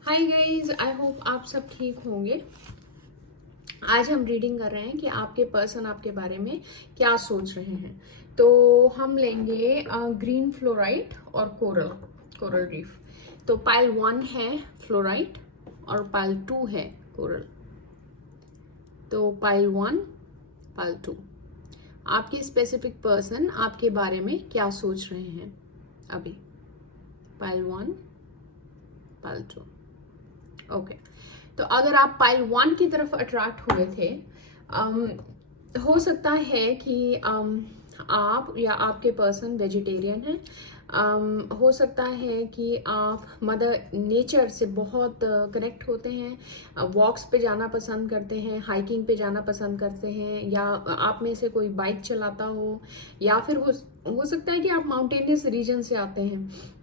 Hi guys, I hope आप सब ठीक होंगे। आज हम रीडिंग कर रहे हैं कि आपके पर्सन आपके बारे में क्या सोच रहे हैं। तो हम लेंगे ग्रीन फ्लोराइट और कोरल रीफ। तो पाइल 1 है फ्लोराइट और पाइल 2 है कोरल। तो पाइल 1, पाइल 2, आपके स्पेसिफिक पर्सन आपके बारे में क्या सोच रहे हैं अभी। Pile 1, pile 2। ओके, तो अगर आप पाइल 1 की तरफ अट्रैक्ट हुए थे, हो सकता है कि आप या आपके पर्सन वेजिटेरियन है। हो सकता है कि आप मदर नेचर से बहुत कनेक्ट होते हैं, वॉक्स पे जाना पसंद करते हैं, हाइकिंग पे जाना पसंद करते हैं, या आप में से कोई बाइक चलाता हो, या फिर हो सकता है कि आप माउंटेनियस रीजन से आते हैं,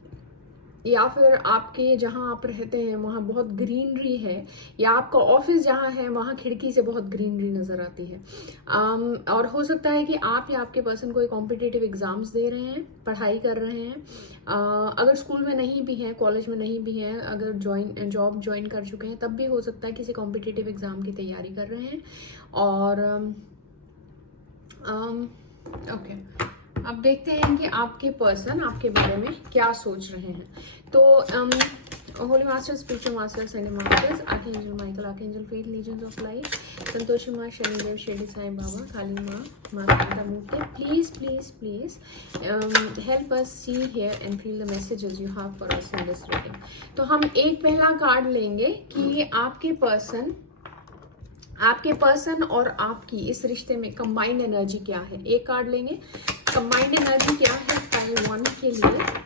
या फिर आपके जहाँ आप रहते हैं वहाँ बहुत ग्रीनरी है, या आपका ऑफिस जहाँ है वहाँ खिड़की से बहुत ग्रीनरी नज़र आती है। और हो सकता है कि आप या आपके पर्सन कोई कॉम्पिटिटिव एग्जाम्स दे रहे हैं, पढ़ाई कर रहे हैं। अगर स्कूल में नहीं भी हैं, कॉलेज में नहीं भी हैं, अगर जॉब ज्वाइन कर चुके हैं, तब भी हो सकता है किसी कॉम्पिटिटिव एग्जाम की तैयारी कर रहे हैं। और ओके, अब देखते हैं कि आपके पर्सन आपके बारे में क्या सोच रहे हैं। तो holy masters, spiritual masters, send masters, archangel Michael, archangel Faith, legends of light, Santoshi Maa, Shanidev, Shirdi Sai Baba, Kali Maa, माता मूर्ति, please please please help us see hear and feel the messages you have for us in this reading. तो हम एक पहला card लेंगे कि आपके person और आपकी इस रिश्ते में कंबाइंड एनर्जी क्या है। एक कार्ड लेंगे, कंबाइंड एनर्जी क्या है पाइल 1 के लिए।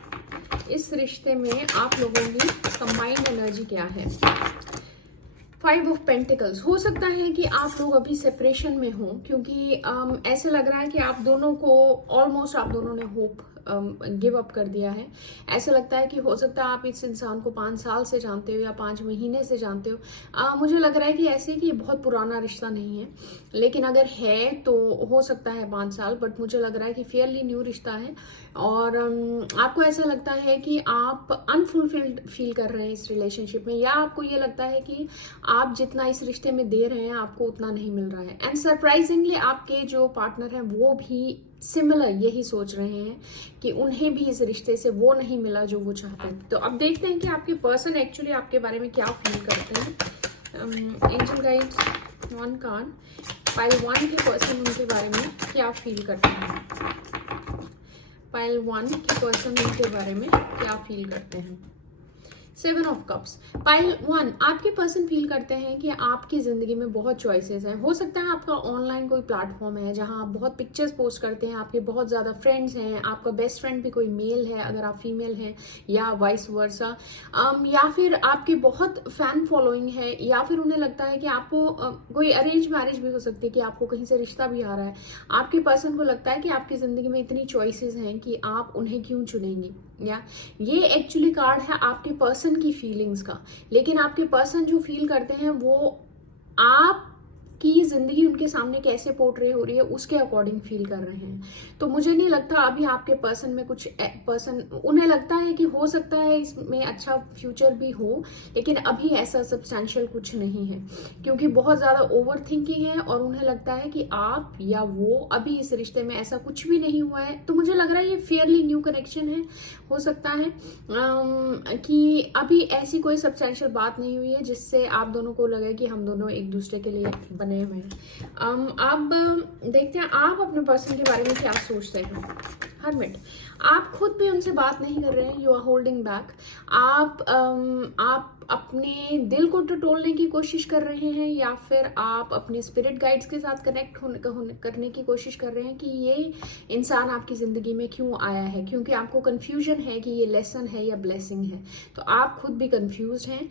इस रिश्ते में आप लोगों की कंबाइंड एनर्जी क्या है। 5 ऑफ पेंटिकल्स। हो सकता है कि आप लोग अभी सेपरेशन में हो, क्योंकि ऐसे लग रहा है कि आप दोनों को ऑलमोस्ट आप दोनों ने होप गिव अप कर दिया है। ऐसा लगता है कि हो सकता है आप इस इंसान को 5 साल से जानते हो या 5 महीने से जानते हो। मुझे लग रहा है कि ऐसे कि बहुत पुराना रिश्ता नहीं है, लेकिन अगर है तो हो सकता है 5 साल, बट मुझे लग रहा है कि फेयरली न्यू रिश्ता है। और आपको ऐसा लगता है कि आप अनफुलफिल्ड फील कर रहे हैं इस रिलेशनशिप में, या आपको ये लगता है कि आप जितना इस रिश्ते में दे रहे हैं आपको उतना नहीं मिल रहा है। एंड सरप्राइजिंगली आपके जो पार्टनर हैं वो भी सिमिलर यही सोच रहे हैं कि उन्हें भी इस रिश्ते से वो नहीं मिला जो वो चाहते हैं। तो अब देखते हैं कि आपके पर्सन एक्चुअली आपके बारे में क्या फील करते हैं। एंजल गाइड्स 1 कार्ड, पाइल 1 के पर्सन उनके बारे में क्या फील करते हैं। पाइल 1 के पर्सन उनके बारे में क्या फील करते हैं। 7 ऑफ कप्स। पाइल 1, आपके पर्सन फील करते हैं कि आपकी जिंदगी में बहुत चॉइसेस हैं। हो सकता है आपका ऑनलाइन कोई प्लेटफॉर्म है जहां आप बहुत पिक्चर्स पोस्ट करते हैं, आपके बहुत ज्यादा फ्रेंड्स हैं, आपका बेस्ट फ्रेंड भी कोई मेल है अगर आप फीमेल हैं, या वाइस वर्सा। या फिर आपके बहुत फैन फॉलोइंग है, या फिर उन्हें लगता है कि आपको कोई अरेंज मैरिज भी हो सकती है कि आपको कहीं से रिश्ता भी आ रहा है। आपके पर्सन को लगता है कि आपकी जिंदगी में इतनी चॉइसेस हैं कि आप उन्हें क्यों चुनेंगी। या ये एक्चुअली कार्ड है आपके पर्सन की फीलिंग्स का, लेकिन आपके पर्सन जो फील करते हैं वो आप की जिंदगी उनके सामने कैसे पोर्ट्रे हो रही है उसके अकॉर्डिंग फील कर रहे हैं। तो मुझे नहीं लगता अभी आपके पर्सन में कुछ उन्हें लगता है कि हो सकता है इसमें अच्छा फ्यूचर भी हो, लेकिन अभी ऐसा सब्सटैंशियल कुछ नहीं है, क्योंकि बहुत ज्यादा ओवर थिंकिंग है और उन्हें लगता है कि आप या वो अभी इस रिश्ते में ऐसा कुछ भी नहीं हुआ है। तो मुझे लग रहा है ये फेयरली न्यू कनेक्शन है। हो सकता है कि अभी ऐसी कोई सब्सटैंशियल बात नहीं हुई है जिससे आप दोनों को लगे कि हम दोनों एक दूसरे के लिए बने हुए हैं। अब देखते हैं आप अपने पर्सन के बारे में क्या सोचते हैं। हरमिट, आप खुद भी उनसे बात नहीं कर रहे हैं, यू आर होल्डिंग बैक। आप अपने दिल को टटोलने की कोशिश कर रहे हैं, या फिर आप अपने स्पिरिट गाइड्स के साथ कनेक्ट करने की कोशिश कर रहे हैं कि ये इंसान आपकी जिंदगी में क्यों आया है, क्योंकि आपको कंफ्यूजन है कि ये लेसन है या ब्लेसिंग है। तो आप खुद भी कंफ्यूज हैं,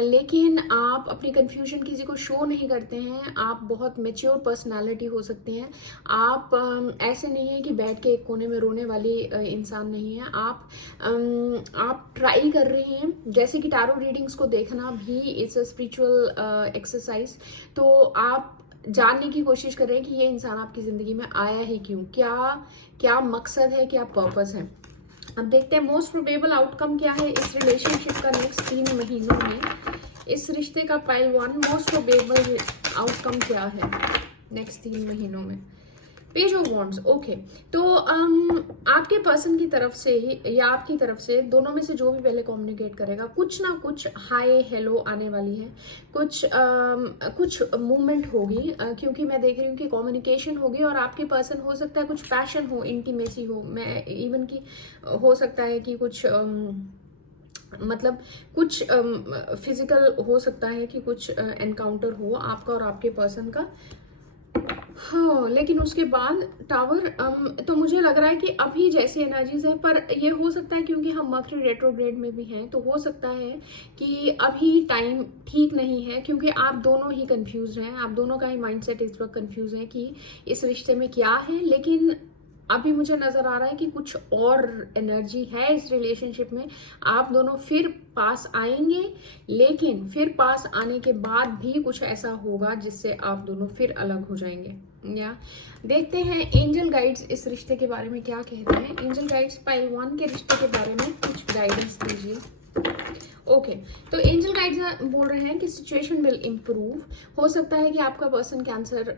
लेकिन आप अपनी कंफ्यूजन किसी को शो नहीं करते हैं। आप बहुत मेच्योर पर्सनालिटी हो सकते हैं। आप ऐसे नहीं है कि बैठ के एक कोने में रोने वाली इंसान नहीं है। आप ट्राई कर रहे हैं, जैसे कि टैरो रीडिंग्स को देखना भी इट्स अ स्पिरिचुअल एक्सरसाइज। तो आप जानने की कोशिश कर रहे हैं कि ये इंसान आपकी जिंदगी में आया ही क्यों, क्या मकसद है, क्या पर्पस है। अब देखते हैं मोस्ट प्रोबेबल आउटकम क्या है इस रिलेशनशिप का नेक्स्ट 3 महीनों में। इस रिश्ते का पाइल 1 मोस्ट प्रोबेबल आउटकम क्या है नेक्स्ट 3 महीनों में? Page of wands. ओके, तो आपके पर्सन की तरफ से ही या आपकी तरफ से, दोनों में से जो भी पहले कम्युनिकेट करेगा, कुछ ना कुछ हाय हेलो आने वाली है, कुछ मूवमेंट होगी, क्योंकि मैं देख रही हूँ कि कम्युनिकेशन होगी। और आपके पर्सन हो सकता है कुछ पैशन हो, इंटीमेसी हो, मैं इवन की हो सकता है कि कुछ मतलब कुछ फिजिकल हो सकता है कि कुछ एनकाउंटर हो आपका और आपके पर्सन का। हाँ, लेकिन उसके बाद टावर, तो मुझे लग रहा है कि अभी जैसी एनर्जीज है, पर ये हो सकता है क्योंकि हम मर्क्यूरी रेट्रोग्रेड में भी हैं, तो हो सकता है कि अभी टाइम ठीक नहीं है, क्योंकि आप दोनों ही कंफ्यूज हैं, आप दोनों का ही माइंडसेट इस वक्त कंफ्यूज है कि इस रिश्ते में क्या है। लेकिन अभी मुझे नजर आ रहा है कि कुछ और एनर्जी है इस रिलेशनशिप में, आप दोनों फिर पास आएंगे, लेकिन फिर पास आने के बाद भी कुछ ऐसा होगा जिससे आप दोनों फिर अलग हो जाएंगे। या देखते हैं एंजल गाइड्स इस रिश्ते के बारे में क्या कहते हैं। एंजल गाइड्स पाइल 1 के रिश्ते के बारे में कुछ गाइडेंस दीजिए। ओके, तो एंजल गाइड्स बोल रहे हैं कि सिचुएशन विल इम्प्रूव। हो सकता है कि आपका पर्सन कैंसर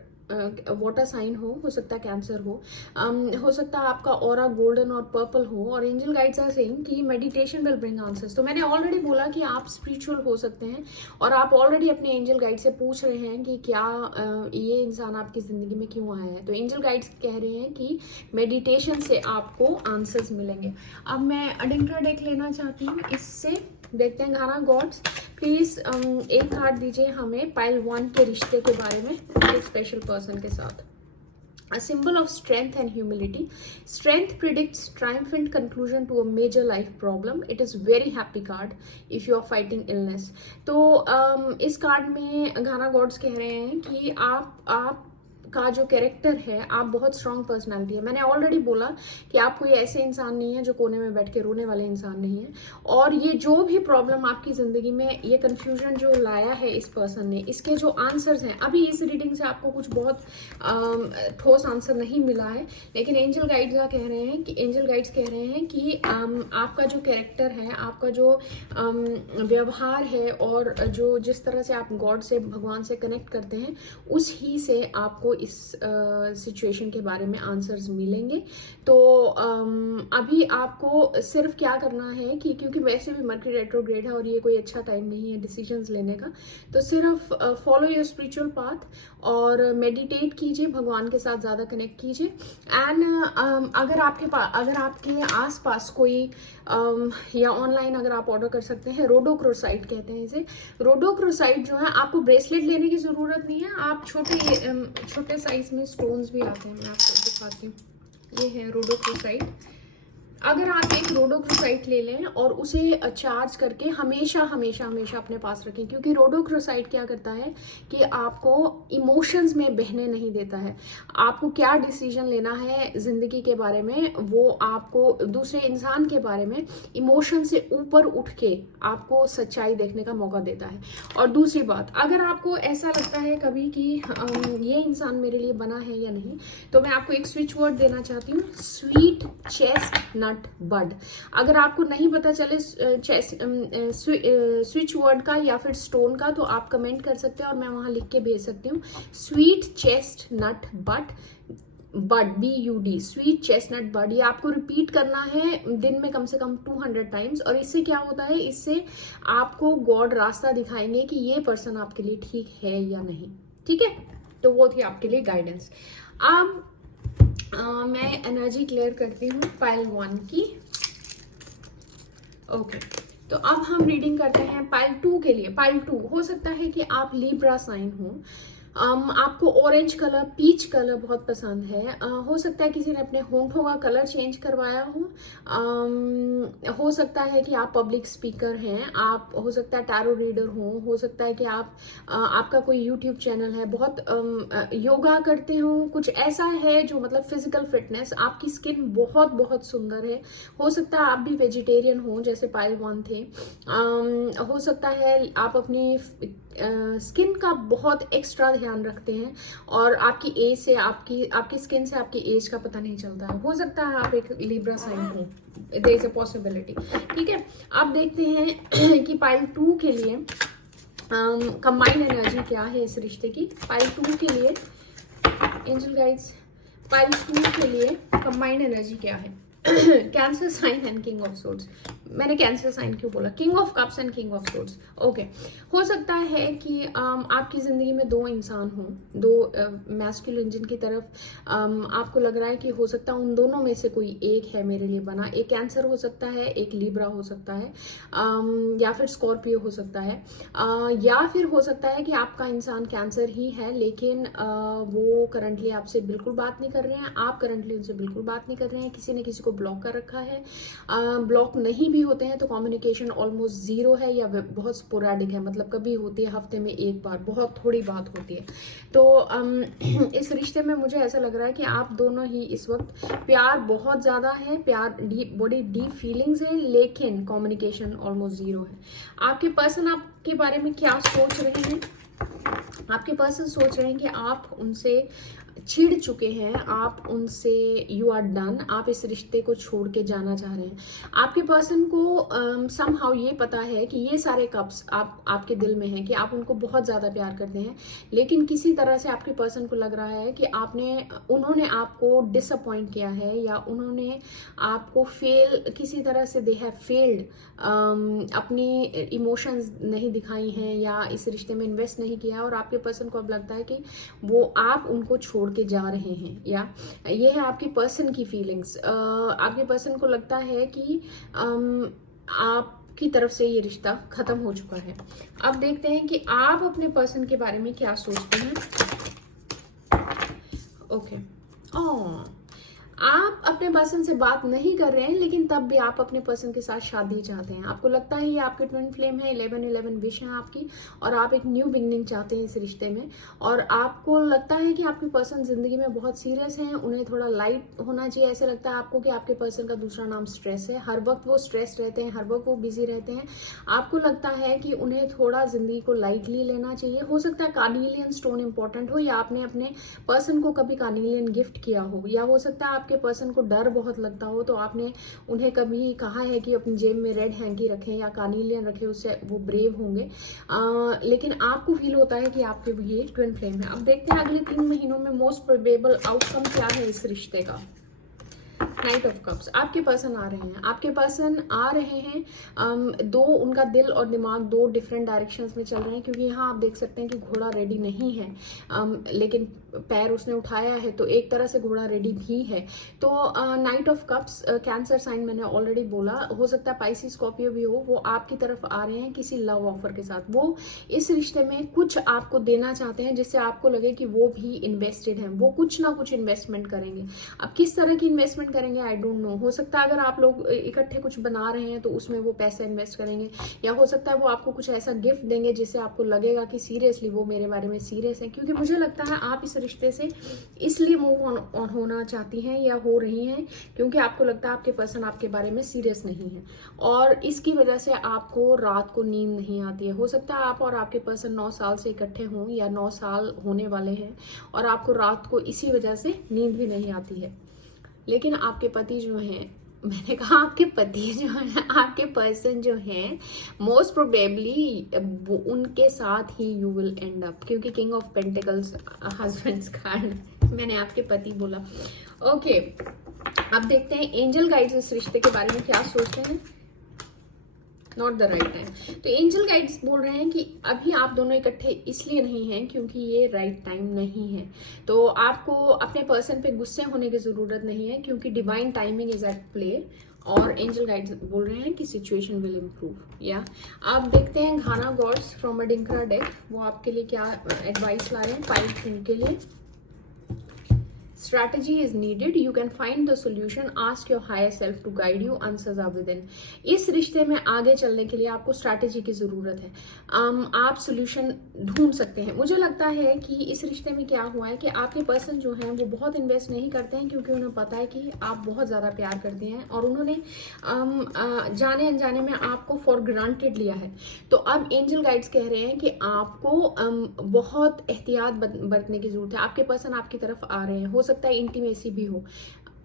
वाटर साइन हो सकता है कैंसर हो सकता है आपका ऑरा गोल्डन और पर्पल हो। और एंजल गाइड्स आर सेइंग कि मेडिटेशन विल ब्रिंग आंसर्स। तो मैंने ऑलरेडी बोला कि आप स्पिरिचुअल हो सकते हैं, और आप ऑलरेडी अपने एंजल गाइड से पूछ रहे हैं कि क्या ये इंसान आपकी जिंदगी में क्यों आया है। तो एंजल गाइड्स कह रहे हैं कि मेडिटेशन से आपको आंसर्स मिलेंगे। अब मैं अडिंग्रा डेक लेना चाहती हूँ, इससे देखते हैं घाना गॉड्स प्लीज एक कार्ड दीजिए हमें पाइल 1 के रिश्ते के बारे में एक स्पेशल पर्सन के साथ। A symbol of strength and humility. Strength predicts triumphant conclusion to a major life problem. It is very happy card if you are fighting illness. तो इस कार्ड में घाना गॉड्स कह रहे हैं कि आप का जो कैरेक्टर है, आप बहुत स्ट्रॉन्ग पर्सनालिटी है। मैंने ऑलरेडी बोला कि आप कोई ऐसे इंसान नहीं है जो कोने में बैठ के रोने वाले इंसान नहीं है। और ये जो भी प्रॉब्लम आपकी जिंदगी में, ये कंफ्यूजन जो लाया है इस पर्सन ने, इसके जो आंसर्स हैं, अभी इस रीडिंग से आपको कुछ बहुत ठोस आंसर नहीं मिला है, लेकिन एंजल गाइड्स कह रहे हैं कि आपका जो कैरेक्टर है, आपका जो व्यवहार है, और जो जिस तरह से आप गॉड से, भगवान से कनेक्ट करते हैं, उस ही से आपको इस सिचुएशन के बारे में आंसर्स मिलेंगे। तो अभी आपको सिर्फ क्या करना है कि क्योंकि वैसे भी मर्क्यूरी रेट्रोग्रेड है और ये कोई अच्छा टाइम नहीं है डिसीजंस लेने का, तो सिर्फ फॉलो योर स्पिरिचुअल पाथ और मेडिटेट कीजिए, भगवान के साथ ज़्यादा कनेक्ट कीजिए। एंड अगर आपके आसपास कोई या ऑनलाइन अगर आप ऑर्डर कर सकते हैं, रोडोक्रोसाइट कहते हैं इसे। रोडोक्रोसाइट जो है, आपको ब्रेसलेट लेने की ज़रूरत नहीं है, आप छोटे साइज में स्टोन्स भी आते हैं, मैं आपको दिखाती हूँ। ये है रोडोक्रोसाइट। अगर आप एक रोडोक्रोसाइट ले लें और उसे चार्ज करके हमेशा अपने पास रखें, क्योंकि रोडोक्रोसाइट क्या करता है कि आपको इमोशंस में बहने नहीं देता है। आपको क्या डिसीजन लेना है जिंदगी के बारे में, वो आपको दूसरे इंसान के बारे में इमोशन से ऊपर उठ के आपको सच्चाई देखने का मौका देता है। और दूसरी बात, अगर आपको ऐसा लगता है कभी कि ये इंसान मेरे लिए बना है या नहीं, तो मैं आपको एक स्विच वर्ड देना चाहती हूँ, स्वीट चेस्टनट बड। अगर आपको नहीं पता चले स्विच वर्ड का या फिर स्टोन का, तो आप कमेंट कर सकते हैं और मैं वहां लिख के भेज सकती हूँ। स्वीट चेस्टनट बड, BUD, स्वीट चेस्टनट बड। ये आपको रिपीट करना है दिन में कम से कम 200 टाइम्स। और इससे क्या होता है, इससे आपको गॉड रास्ता दिखाएंगे कि ये पर्सन आपके लिए ठीक है या नहीं। ठीक है, तो वो थी आपके लिए गाइडेंस। अब मैं एनर्जी क्लियर करती हूँ पाइल 1 की। ओके, तो अब हम रीडिंग करते हैं पाइल 2 के लिए। पाइल 2 हो सकता है कि आप लिब्रा साइन हो, आपको ऑरेंज कलर, पीच कलर बहुत पसंद है। हो सकता है किसी ने अपने होंठों का कलर चेंज करवाया हो सकता है कि आप पब्लिक स्पीकर हैं, आप हो सकता है टैरो रीडर हो सकता है कि आपका कोई यूट्यूब चैनल है, बहुत योगा करते हो, कुछ ऐसा है जो मतलब फिजिकल फिटनेस, आपकी स्किन बहुत बहुत सुंदर है। हो सकता है आप भी वेजिटेरियन हो जैसे पाइल 1 थे। हो सकता है आप अपनी स्किन का बहुत एक्स्ट्रा ध्यान रखते हैं और आपकी एज से, आपकी स्किन से आपकी एज का पता नहीं चलता है। हो सकता है आप एक लिब्रा साइन हो, देयर इज अ पॉसिबिलिटी। ठीक है, अब देखते हैं कि पाइल 2 के लिए कंबाइंड एनर्जी क्या है इस रिश्ते की पाइल 2 के लिए, एंजल गाइड्स पाइल 2 के लिए कंबाइंड एनर्जी क्या है? Cancer sign and king of swords. मैंने कैंसर साइन क्यों बोला? King of cups and king of swords. Okay, हो सकता है कि आपकी जिंदगी में दो इंसान हों, दो मैस्कुलिन जिनकी तरफ आपको लग रहा है कि हो सकता है उन दोनों में से कोई एक है मेरे लिए बना। एक कैंसर हो सकता है, एक लिब्रा हो सकता है, या फिर स्कॉर्पियो हो सकता है, या फिर हो सकता है कि आपका इंसान कैंसर ही है लेकिन वो करंटली आपसे बिल्कुल बात नहीं कर रहे हैं, आप करंटली उनसे बिल्कुल बात नहीं कर रहे हैं, किसी ने किसी को ब्लॉक कर रखा है। ब्लॉक नहीं भी होते हैं तो कम्युनिकेशन ऑलमोस्ट जीरो है या बहुत स्पोरेडिक है, मतलब कभी होती है हफ्ते में एक बार, बहुत थोड़ी बात होती है। तो इस रिश्ते में मुझे ऐसा लग रहा है कि आप दोनों ही इस वक्त, प्यार बहुत ज्यादा है, प्यार डीप, बड़ी डीप फीलिंग्स है, लेकिन कम्युनिकेशन ऑलमोस्ट जीरो है। आपके पर्सन आपके बारे में क्या सोच रहे हैं? आपके पर्सन सोच रहे हैं कि आप उनसे छिड़ चुके हैं, आप उनसे यू आर डन, आप इस रिश्ते को छोड़ के जाना चाह रहे हैं। आपके पर्सन को समहाउ ये पता है कि ये सारे कप्स आपके दिल में हैं, कि आप उनको बहुत ज़्यादा प्यार करते हैं, लेकिन किसी तरह से आपके पर्सन को लग रहा है कि उन्होंने आपको डिसअपॉइंट किया है, या उन्होंने आपको किसी तरह से दे हैव फेल्ड, अपनी इमोशंस नहीं दिखाई हैं या इस रिश्ते में इन्वेस्ट नहीं किया, और आपके पर्सन को अब लगता है कि वो आप उनको छोड़ के जा रहे हैं, या ये है आपके पर्सन की फीलिंग्स। आपके पर्सन को लगता है कि आपकी तरफ से ये रिश्ता खत्म हो चुका है। अब देखते हैं कि आप अपने पर्सन के बारे में क्या सोचते हैं। ओके, आप अपने पर्सन से बात नहीं कर रहे हैं, लेकिन तब भी आप अपने पर्सन के साथ शादी चाहते हैं। आपको लगता है ये आपके ट्विन फ्लेम है, 11-11 विश है आपकी, और आप एक न्यू बिगनिंग चाहते हैं इस रिश्ते में, और आपको लगता है कि आपके पर्सन जिंदगी में बहुत सीरियस हैं, उन्हें थोड़ा लाइट होना चाहिए। ऐसा लगता है आपको कि आपके पर्सन का दूसरा नाम स्ट्रेस है, हर वक्त वो स्ट्रेस रहते हैं, हर वक्त वो बिजी रहते हैं। आपको लगता है कि उन्हें थोड़ा जिंदगी को लाइटली लेना चाहिए। हो सकता है कार्निलियन स्टोन इंपॉर्टेंट हो, या आपने अपने पर्सन को कभी कार्निलियन गिफ्ट किया हो, या हो सकता है आपके पर्सन को डर बहुत लगता हो तो आपने उन्हें कभी कहा है कि अपनी जेब में रेड हैंकी रखें या कार्निलियन रखें, उससे वो ब्रेव होंगे। लेकिन आपको फील होता है कि आपके ये ट्विन फ्लेम है। अब देखते हैं अगले 3 महीनों में मोस्ट प्रोबेबल आउटकम क्या है इस रिश्ते का। नाइट ऑफ कप्स, आपके पर्सन आ रहे हैं, आपके पर्सन आ रहे हैं। दो, उनका दिल और दिमाग दो डिफरेंट डायरेक्शंस में चल रहे हैं, क्योंकि यहाँ आप देख सकते हैं कि घोड़ा रेडी नहीं है, लेकिन पैर उसने उठाया है, तो एक तरह से घोड़ा रेडी भी है। तो knight of cups, cancer sign मैंने ऑलरेडी बोला, हो सकता है पाइसिस स्कॉर्पियो भी हो, वो आपकी तरफ आ रहे हैं किसी लव ऑफर के साथ। वो इस रिश्ते में कुछ आपको देना चाहते हैं जिससे आपको लगे कि वो भी इन्वेस्टेड हैं, वो कुछ ना कुछ इन्वेस्टमेंट करेंगे। अब किस तरह की इन्वेस्टमेंट करेंगे आई डोंट नो। हो सकता है अगर आप लोग इकट्ठे कुछ बना रहे हैं तो उसमें वो पैसा इन्वेस्ट करेंगे, या हो सकता है वो आपको कुछ ऐसा गिफ्ट देंगे जिससे आपको लगेगा कि सीरियसली वो मेरे बारे में सीरियस है। क्योंकि मुझे लगता है आप इस रिश्ते से इसलिए मूव ऑन होना चाहती हैं या हो रही हैं, क्योंकि आपको लगता है आपके पर्सन आपके बारे में सीरियस नहीं है, और इसकी वजह से आपको रात को नींद नहीं आती है। हो सकता है आप और आपके पर्सन 9 साल से इकट्ठे हों, या 9 साल होने वाले हैं, और आपको रात को इसी वजह से नींद भी नहीं आती है। लेकिन आपके पति जो हैं, मैंने कहा आपके पति जो हैं, आपके पर्सन जो हैं, मोस्ट प्रोबेबली वो उनके साथ ही यू विल एंड अप, क्योंकि king of pentacles husband's card, मैंने आपके पति बोला। ओके, अब देखते हैं एंजल गाइड्स इस रिश्ते के बारे में क्या सोचते हैं। Not the right time. तो एंजल गाइड्स बोल रहे हैं कि अभी आप दोनों इकट्ठे इसलिए नहीं हैं क्योंकि ये राइट टाइम नहीं है। तो आपको अपने पर्सन पे गुस्से होने की जरूरत नहीं है, क्योंकि divine timing is at play, और एंजल गाइड्स बोल रहे हैं कि सिचुएशन विल इम्प्रूव। या आप देखते हैं घाना गॉड्स फ्रॉम अडिंक्रा डेक, वो आपके लिए क्या एडवाइस ला रहे हैं पाइल 2 के लिए। Strategy is needed. You can find the solution. Ask your higher self to guide you. Answers are within. इस रिश्ते में आगे चलने के लिए आपको स्ट्रैटेजी की ज़रूरत है। आप सोल्यूशन ढूंढ सकते हैं। मुझे लगता है कि इस रिश्ते में क्या हुआ है कि आपके पर्सन जो हैं वो बहुत इन्वेस्ट नहीं करते हैं, क्योंकि उन्हें पता है कि आप बहुत ज़्यादा प्यार करते हैं, और उन्होंने जाने अनजाने में आपको फॉर ग्रांटेड लिया है। तो अब एंजल गाइड्स कह रहे हैं कि आपको बहुत एहतियात बरतने की ज़रूरत है। आपके पर्सन आपकी तरफ आ रहे हैं, हो सकता है इंटीमेसी भी हो,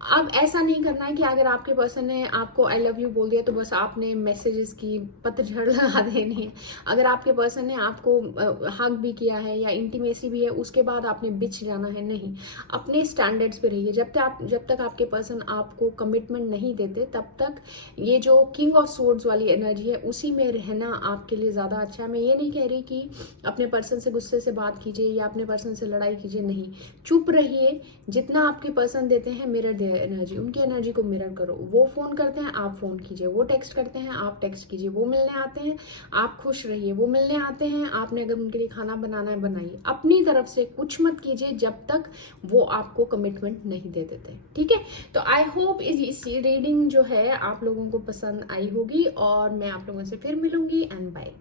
अब ऐसा नहीं करना है कि अगर आपके पर्सन ने आपको आई लव यू बोल दिया तो बस आपने मैसेजेस की पतझड़ लगा देनी है। अगर आपके पर्सन ने आपको हग भी किया है या इंटीमेसी भी है, उसके बाद आपने बिछ जाना है, नहीं। अपने स्टैंडर्ड्स पे रहिए। जब तक आपके पर्सन आपको कमिटमेंट नहीं देते तब तक ये जो किंग ऑफ सोर्ड्स वाली एनर्जी है उसी में रहना आपके लिए ज़्यादा अच्छा है। मैं ये नहीं कह रही कि अपने पर्सन से गुस्से से बात कीजिए या अपने पर्सन से लड़ाई कीजिए, नहीं। चुप रहिए। जितना आपके पर्सन देते हैं मिरर दे एनर्जी, उनकी एनर्जी को मिरर करो। वो फोन करते हैं, आप फोन कीजिए। वो टेक्स्ट करते हैं, आप टेक्स्ट कीजिए। वो मिलने आते हैं, आप खुश रहिए। वो मिलने आते हैं, आपने अगर उनके लिए खाना बनाना है बनाइए। अपनी तरफ से कुछ मत कीजिए जब तक वो आपको कमिटमेंट नहीं दे देते, ठीक है। तो आई होप इस रीडिंग जो है आप लोगों को पसंद आई होगी और मैं आप लोगों से फिर मिलूंगी। And bye.